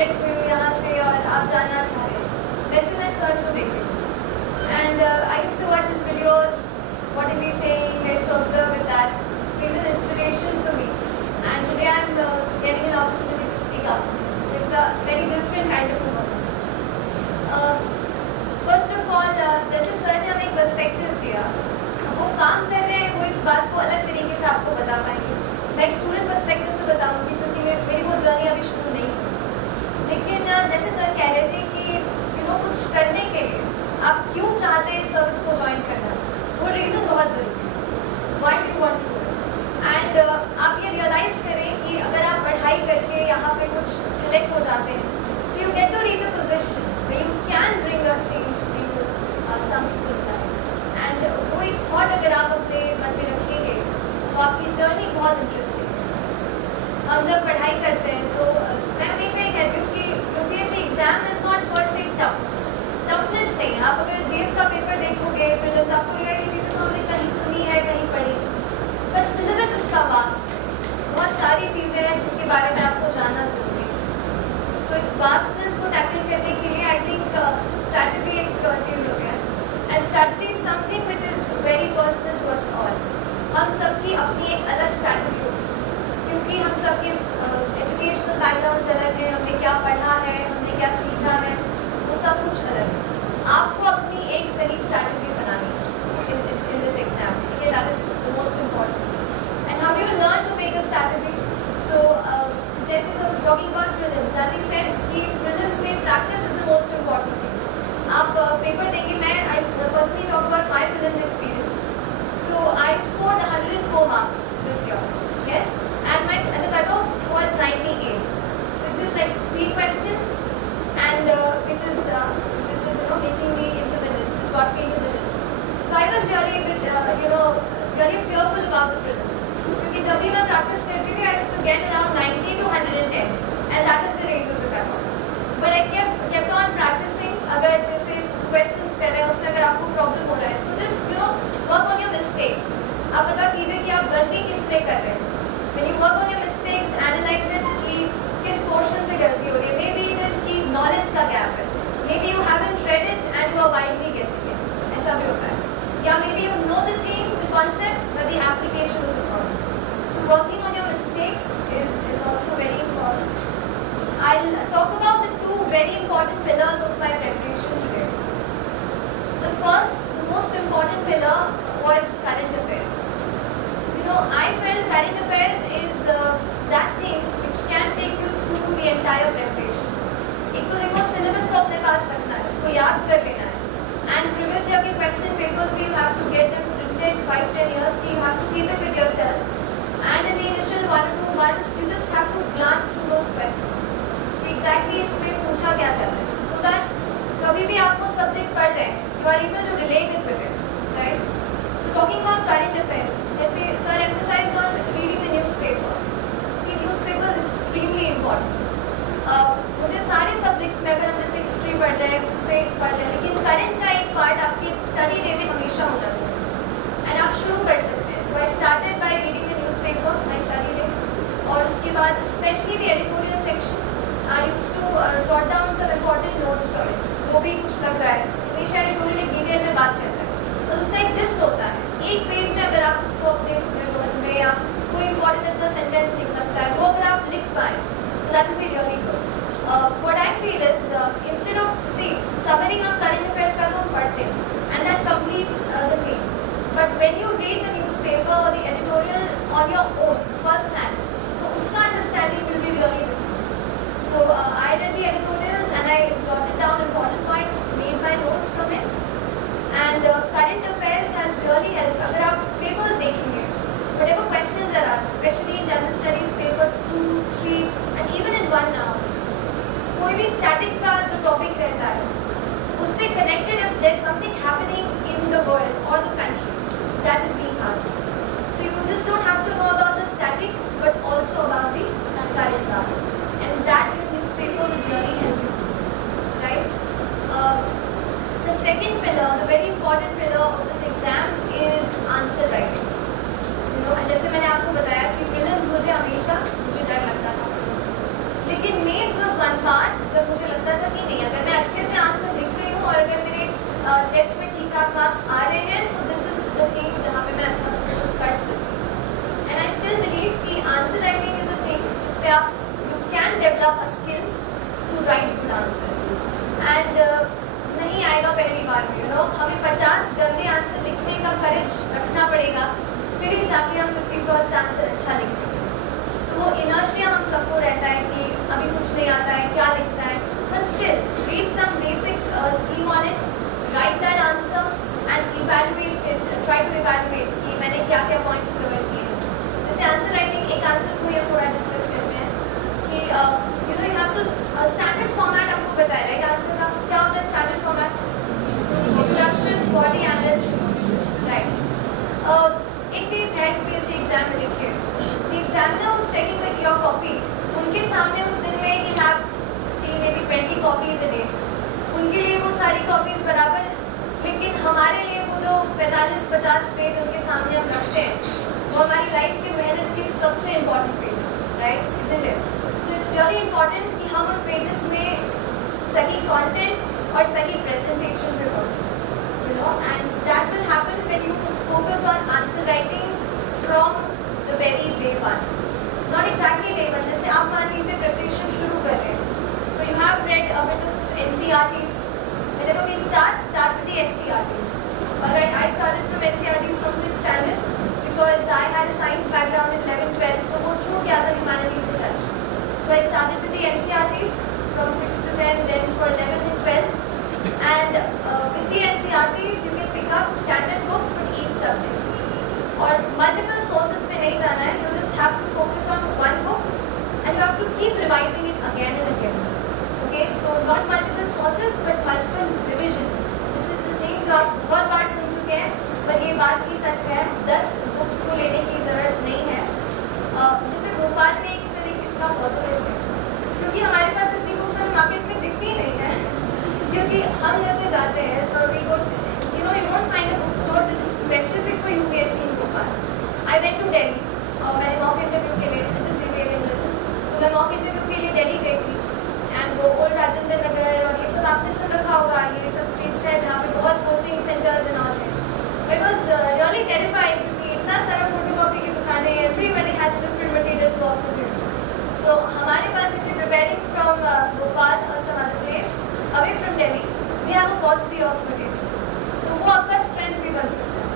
सिलेक्ट हुई हूँ यहाँ से और आप जानना चाह रहे हैं, वैसे मैं सर को देख रही हूँ and I used to watch his videos, what is he saying, I used to observe with that, so he is an inspiration for me and today I am getting an opportunity to speak up, so it's a very different kind of work. First of all जैसे sir ने हमें एक पर्सपेक्टिव दिया, वो काम कर रहे हैं, वो इस बात को अलग तरीके से आपको बता पाएंगे. मैं एक स्टूडेंट पर्सपेक्टिव से बताऊंगी क्योंकि मेरी वो जर्नी अभी शुरू नहीं है. लेकिन जैसे सर कह रहे थे कि कुछ करने के लिए आप क्यों चाहते हैं सर्विस को ज्वाइन करना, वो रीज़न बहुत ज़रूरी है. Why do you want to do and आप ये रियलाइज़ करें कि अगर आप पढ़ाई करके यहाँ पे कुछ सिलेक्ट हो जाते हैं तो you get to reach a position where you can bring a change into some people's lives. And वो एक थॉट अगर आप अपने मन में रखेंगे तो आपकी जर्नी बहुत इंटरेस्टिंग है. हम जब पढ़ाई करते हैं तो मैं हमेशा ये कहती हूँ कि यूपीएससी एग्जाम इज नॉट पर से टफनेस नहीं. आप अगर जीएस का पेपर देखोगे, प्रीलिम्स, आपको लगेगा ये चीज़ें तो हमने कहीं सुनी है, कहीं पढ़ी, बट सिलेबस इसका वास्ट है. बहुत सारी चीज़ें हैं जिसके बारे में आपको जानना जरूरी है. सो इस वास्टनेस को टैकल करने के लिए आई थिंक स्ट्रैटेजी एक चीज़ हो गया and strategy is something which is very personal to us all. हम सबकी अपनी एक अलग स्ट्रैटेजी होगी क्योंकि हम सबके एजुकेशनल बैकग्राउंड अलग है, हमने क्या पढ़ा है, हमने क्या सीखा है, वो सब कुछ अलग है. आपको अपनी एक सही स्ट्रैटेजी बनानी है इन दिस एग्जाम, ठीक है. That is the most important. And how you learn to make a strategy. So जैसे sir was talking about prelims, as he said कि प्रीलिम्स में practice is the most important thing. आप paper देंगे, मैं I personally talk about my prelims experience. So I scored 104 marks this year, yes, and the cutoff was 98. So it's just like 3 questions and which is making me into the list, which got me into the list. So I was really a bit really fearful about the prelims. क्योंकि जब भी मैं प्रैक्टिस करती थी, I used to get around 90 to 110, and that is the range of the cutoff. But I kept on practicing. अगर जैसे questions कर रहे हैं उसमें अगर आपको प्रॉब्लम हो रहा है तो just work on your mistakes. आप पता कीजिए कि आप गलती किस में कर रहे हैं. When you work on your mistakes, analyze it कि किस पोर्शन से गलती हो रही है. Maybe it is कि knowledge का gap है. Maybe you haven't read it and you are widely guessing it. ऐसा भी होता है. या maybe you know the thing, the concept, but the application is important. So working on your mistakes is also very important. I'll talk about the 2 very important pillars of my preparation today. The first, the most important pillar was current affairs. I felt current affairs is that thing which can take you through the entire preparation. एक तो देखो syllabus को अपने पास रखना है, उसको याद कर लेना है. And previous year के question papers भी you have to get them printed 5-10 years की, you have to keep it with yourself. And in the initial 1 or 2 months, you just have to glance through those questions. Exactly इसमें पूछा क्या जाता है, so that कभी भी आप वो subject पढ़ रहे हैं, you are able to relate it with it, right? So talking about current affairs, जैसे sir emphasized on reading the newspaper. See, newspaper is extremely important. मुझे सारे सब्जेक्ट्स में, अगर हम जैसे हिस्ट्री पढ़ रहे हैं उस पर पढ़ रहे हैं, लेकिन करंट का एक पार्ट आपकी स्टडी डे में हमेशा होना चाहिए एंड आप शुरू कर सकते हैं. So I started by reading the newspaper my study day, और उसके बाद specially the editorial section I used to jot down some important notes for it. जो भी कुछ लग रहा है, हमेशा एडिटोरियल एक डिटेल में बात करता है, तो उसका एक जिस्ट होता है. एक पेज में अगर आप उसको अपने वर्ड्स में या कोई इंपॉर्टेंट अच्छा सेंटेंस लिख सकता है, वो अगर आप लिख पाएँ, so that will be really good. What I feel is instead of summary हम current affairs का तो हम पढ़ते हैं and that completes the thing. But when you read the newspaper or the editorial on your own first hand, तो उसका understanding will be really different. So I read the editorials and I jotted down important points, made my notes from it. And current affairs has really helped. अगर आप papers देखेंगे, whatever questions are asked, especially in general studies paper 2, 3 and even in 1 now, कोई भी static का जो topic रहता है, उससे connected if there is something happening in the world or the country that is being asked. So you just don't have to know about the static, but also about the current part, and that your newspaper will really help you, right? The second pillar, the very important pillar of this exam is answer writing. जैसे मैंने आपको बताया कि prelims मुझे डर लगता था prelims, लेकिन mains was one part ठाक मार्क्स आ रहे हैं, so this is the thing जहाँ पे मैं अच्छा स्कोर कर सकती हूँ। एंड आई स्टिल बिलीव कि answer writing is a thing जिस पे आप you can develop a skill to write good answers. And नहीं आएगा पहली बार में, हमें 50 गंदे आंसर लिखने का करेज रखना पड़ेगा, फिर ही जाके हम 51st आंसर अच्छा लिख सकें। तो वो इनर्शिया हम सबको रहता है कि अभी कुछ नहीं आता है, क्या लिखना है, but still read some basic theme on it, write that answer and evaluate it, try to evaluate कि मैंने क्या क्या पॉइंट्स कवर किए। जैसे आंसर राइटिंग, एक आंसर को ये थोड़ा डिस्कस करते हैं कि you have to standard format आपको पता है राइट आंसर का क्या होता है। Standard format introduction, body and right. एक चीज़ है यूपीएससी एग्जाम में, देखिए the examiner was checking your copy, उनके सामने उस दिन में ही have may be 20 copies a day, उनके लिए वो सारी कॉपीज बराबर है, लेकिन हमारे लिए वो जो 45-50 पेज उनके सामने हम रखते हैं वो हमारी लाइफ की मेहनत की सबसे इम्पॉर्टेंट पेज है, right, isn't it? So it's really important कि हम उन पेजेस में सही कंटेंट और सही प्रेजेंटेशन पे work, and that will happen when you focus on answer writing from the very day one, not exactly day one। जैसे आप मान लीजिए प्रिपरेशन शुरू कर रहे हैं, so you have read a bit of NCERTs, whenever we start with the NCERTs, alright, I started from NCERTs from 6th standard because I had a science background in 11-12, तो वो छूट गया था humanities से touch, so I started with the NCERTs from 6 to 10, then for 11 and 12, and with the NCERTs you can pick up standard book for each subject, और multiple sources पे नहीं जाना है, you just have to focus on one book and you have to keep revising it again and again, okay? So not multiple sources but multiple revision, this is the thing जो आप बहुत बार सुन चुके हैं, पर ये बात ही सच है, 10 बुक्स को लेने की ज़रूरत नहीं है। जैसे भोपाल में एक तरीके इसका पॉजिटिव है, क्योंकि हमारे पास इतनी बुक्स हमें मार्केट में दिखती नहीं है, क्योंकि हम जैसे जाते हैं, so we go, you don't find a bookstore which is specific for UPSC in Bhopal. I went to Delhi, मैंने मॉक इंटरव्यू के लिए, just deviating a little, तो मैं मॉक इंटरव्यू के लिए दिल्ली गई थी, एंड वो ओल्ड राजेंद्र नगर और ये सब आपने सुन रखा होगा, ये सब स्ट्रीट्स है जहाँ पे बहुत कोचिंग सेंटर्स एंड ऑल है। I was really terrified क्योंकि इतना सारा फोटोकॉपी की दुकानें, everybody has different material to offer to you. So हमारे पास if you're preparing from Bhopal or some other place away from Delhi, we have a paucity of material. So वो आपका strength भी बन सकता है।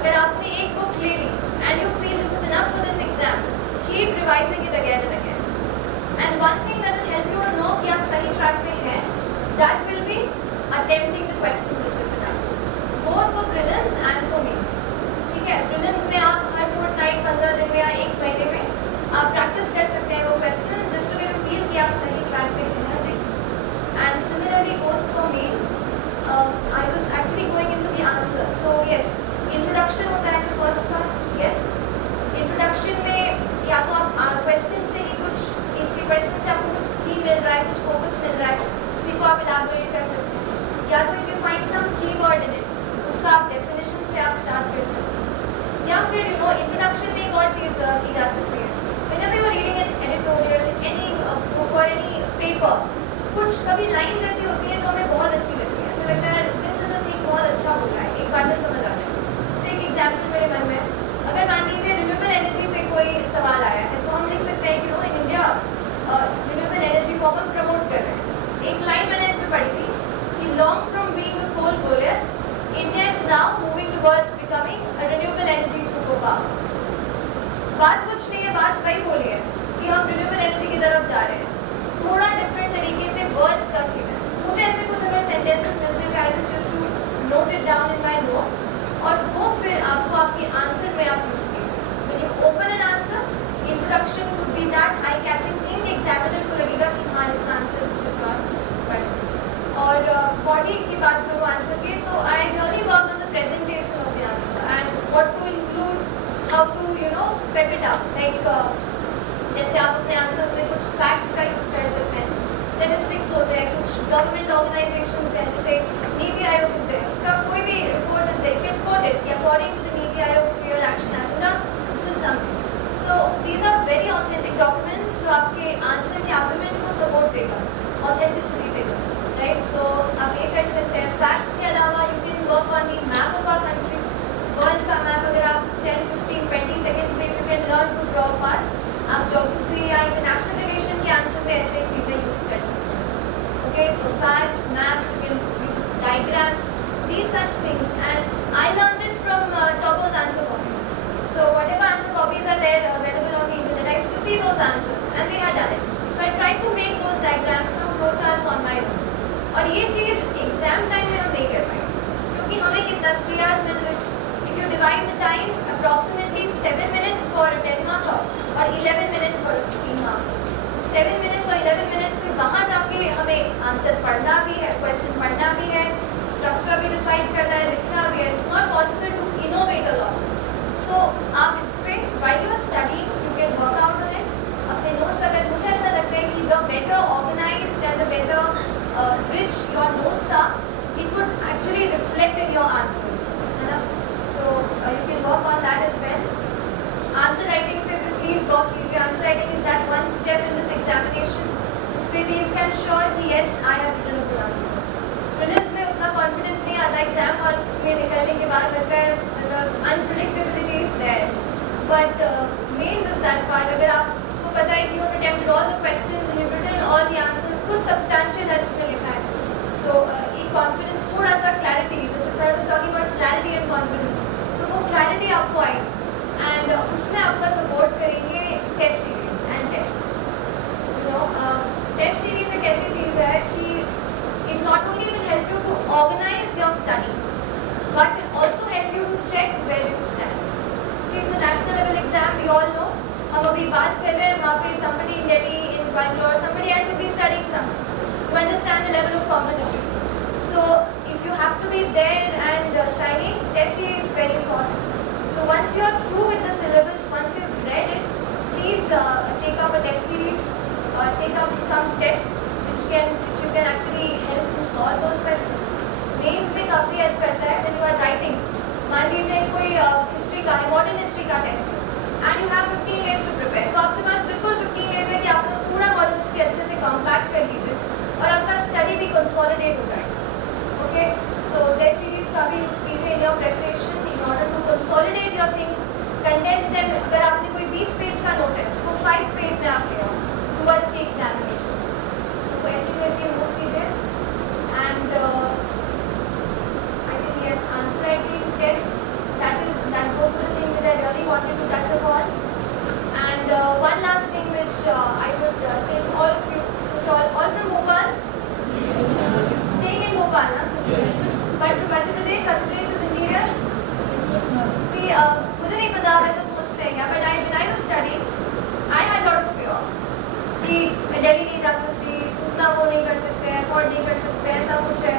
अगर आपने एक book ले ली and you feel this is enough for this exam, keep revising it again and again. And one thing that will help you to know कि आप सही track पे हैं, that will be attempting the questions which have been asked, both for prelims and for mains. ठीक है, prelims में आप हर fortnight 15 दिन में या एक महीने में आप practice कर सकते हैं वो questions just to get a feel कि आप सही track पे हैं या नहीं. And similarly goes for mains. I was actually going into the answer. So yes, introduction होता है the first part. Yes, introduction में या तो आप question से ही कुछ खींच के question से आपको कुछ theme मिल रहा है, कुछ focus मिल रहा है, उसी को आप elaborate कर सकते हैं, या तो if you find some keyword in it, उसका आप definition से आप start कर सकते हैं, या फिर introduction में एक और चीज़ की जा सकती है, whenever you are reading an editorial, any book or any paper, कुछ कभी लाइन्स ऐसी होती है जो हमें बहुत अच्छी लगती है, ऐसा लगता है दिस इज अ थिंग बहुत अच्छा बोल रहा है, एक बार में समझ आता है। जैसे एक एग्जाम्पल मेरे मन में, अगर मान लीजिए रिन्यूएबल एनर्जी पे कोई सवाल आया है, तो हम लिख सकते हैं कि इन इंडिया रिन्यूएबल एनर्जी को हम प्रमोट कर रहे हैं। एक लाइन मैंने इसमें पढ़ी थी कि long from being a coal Goliath, India is now moving towards becoming a renewable energy super power. बात कुछ नहीं है, बात वही बोली है कि हम रिन्यूएबल एनर्जी की तरफ जा रहे हैं, थोड़ा डिफरेंट तरीके से वर्ड्स का खेल है। मुझे ऐसे कुछ हमें सेंटेंसेस मिलते हैं, I just used to note it down in my notes, और वो फिर आपको आपके आंसर में आप यूज कीजिए। When you open an answer, introduction would be that eye catching thing, examiner को लगेगा कि हाँ इसका आंसर कुछ इस बार। और बॉडी की बात करूँ आंसर की, तो I really work on the presentation of the answer and what to include, how to pep it up, like जैसे आप अपने आंसर्स में कुछ फैक्ट्स का यूज़ कर सकते हैं, स्टेटिस्टिक्स होते हैं, कुछ गवर्नमेंट ऑर्गेनाइजेशंस हैं, जैसे नीति आयोग इज देयर, उसका कोई भी report is there, can quote it कि according to the NITI Aayog clear action agenda, this is something. So these are very authentic documents जो आपके आंसर के आर्गुमेंट को सपोर्ट देगा, ऑथेंटिसिटी देगा, राइट? सो आप ये कर सकते हैं। फैक्ट्स के अलावा you can work on the maps, you can use diagrams, these such things. And I learned it from Topper's answer copies. So whatever answer copies are there available on the internet, I used to see those answers and they had done it. So I tried to make those diagrams, some flowcharts on my own. और ये चीज़ exam time में हम नहीं कर पाए क्योंकि हमें कितना 3 hours मिल रहे. If you divide the time, approximately 7 minutes for a 10 marker और 11 minutes for a 15 marker. So 7 minutes और 11 minutes में वहाँ जाके हमें आंसर पढ़ना भी है, क्वेश्चन पढ़ना भी है, स्ट्रक्चर भी डिसाइड करना है, लिखना भी है. It's not possible to innovate a lot. So आप इस पे while you are studying, you can work out on it. अपने notes अगर मुझे ऐसा लगता है कि the better organized and the better rich your notes are, it would actually reflect in your answers, है ना? So you can work on that as well. Answer writing पे भी please work कीजिए. Answer writing is that one step in this examination. इस पे भी you can sure कि yes I have written a good answer. Prelims में उतना confidence नहीं आता. Exam hall में निकलने के बाद लगता है मतलब unpredictability is there. But mains is that part. अगर आपको पता है कि you have attempted all the questions and you've written all the answers, कुछ substantial है जिसमें लिखा है. So एक confidence थोड़ा सा clarity, जैसे sir was talking about clarity and confidence. So वो clarity आपको आएगी and उसमें आपका support करेंगे test series and tests. You know, test series एक ऐसी चीज़ है कि it not only will help you to organize your study, but it also help you to check where you stand. See, it's a national level exam, we all know. हम अभी बात कर रहे हैं वहाँ पे somebody in Delhi, in Bangalore, somebody else will be studying something to understand the level of competition. So if you have to be there and shining, test series is very important. So once you are through with the syllabus, once you've read it, please take up a test series, take up some tests which you can actually help to solve those questions. Mains भी काफ़ी help करता है when you are writing. मान लीजिए कोई हिस्ट्री का है, modern history का टेस्ट है and you have 15 days to prepare. तो आपके पास बिल्कुल 15 days है कि आप पूरा मॉडर्न हिस्ट्री अच्छे से कॉम्पैक्ट कर लीजिए और आपका स्टडी भी कंसोलिडेट हो जाए. ओके, सो टेस्ट सीरीज का भी यूज़ कीजिए in your preparation in order to consolidate your things, condense them. अगर आपने कोई 20 पेज का नोट है उसको 5 पेज में आप ले आओ टुवर्ड्स द एग्जामिनेशन. तो ऐसे करके मूव कीजिए and I think yes answer writing test that goes to the thing which I really wanted to touch upon. And one last thing which I would say to all of you, since you are all from Bhopal, staying in Bhopal, huh? Yes. But from Madhya Pradesh, other places, interiors? See, मुझे नहीं पता आप ऐसा सोचते हैं क्या, but when I was studying, I had a lot of fear कि मैं दिल्ली नहीं जा सकती, उतना वो नहीं कर सकते, अफोर्ड नहीं कर सकते, ऐसा कुछ है,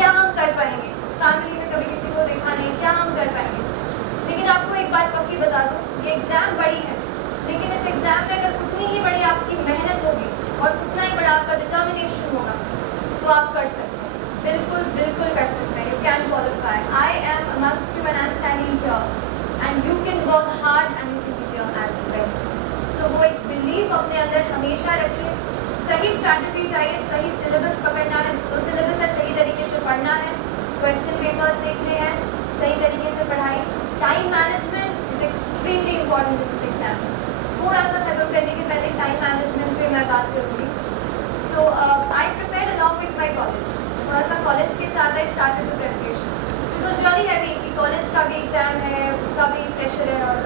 क्या हम कर पाएंगे, फैमिली में कभी किसी को देखा नहीं, क्या हम कर पाएंगे. लेकिन आपको एक बात पक्की बता दूं, ये एग्ज़ाम बड़ी है, लेकिन इस एग्ज़ाम में अगर उतनी ही बड़ी आपकी मेहनत होगी और उतना ही बड़ा आपका डिटर्मिनेशन होगा तो आप कर सकते हैं, बिल्कुल बिल्कुल कर सकते हैं. You can qualify. I am amongst you and I am standing here and you can work hard and you can be here as well. So वो एक बिलीव अपने अंदर हमेशा रखिए. सही स्ट्रैटेजी चाहिए, सही सिलेबस पकड़ना है, जिसको सिलेबस है सही तरीके से पढ़ना है, क्वेश्चन पेपर्स देखने हैं, सही तरीके से पढ़ाई. Time management is extremely important in this exam. थोड़ा सा खत्म करने के पहले टाइम मैनेजमेंट पे मैं बात करूँगी. So I prepare along with my college. थोड़ा सा कॉलेज के साथ I started the preparation. It was really heavy कि कॉलेज का भी एग्ज़ाम है, उसका भी प्रेशर है और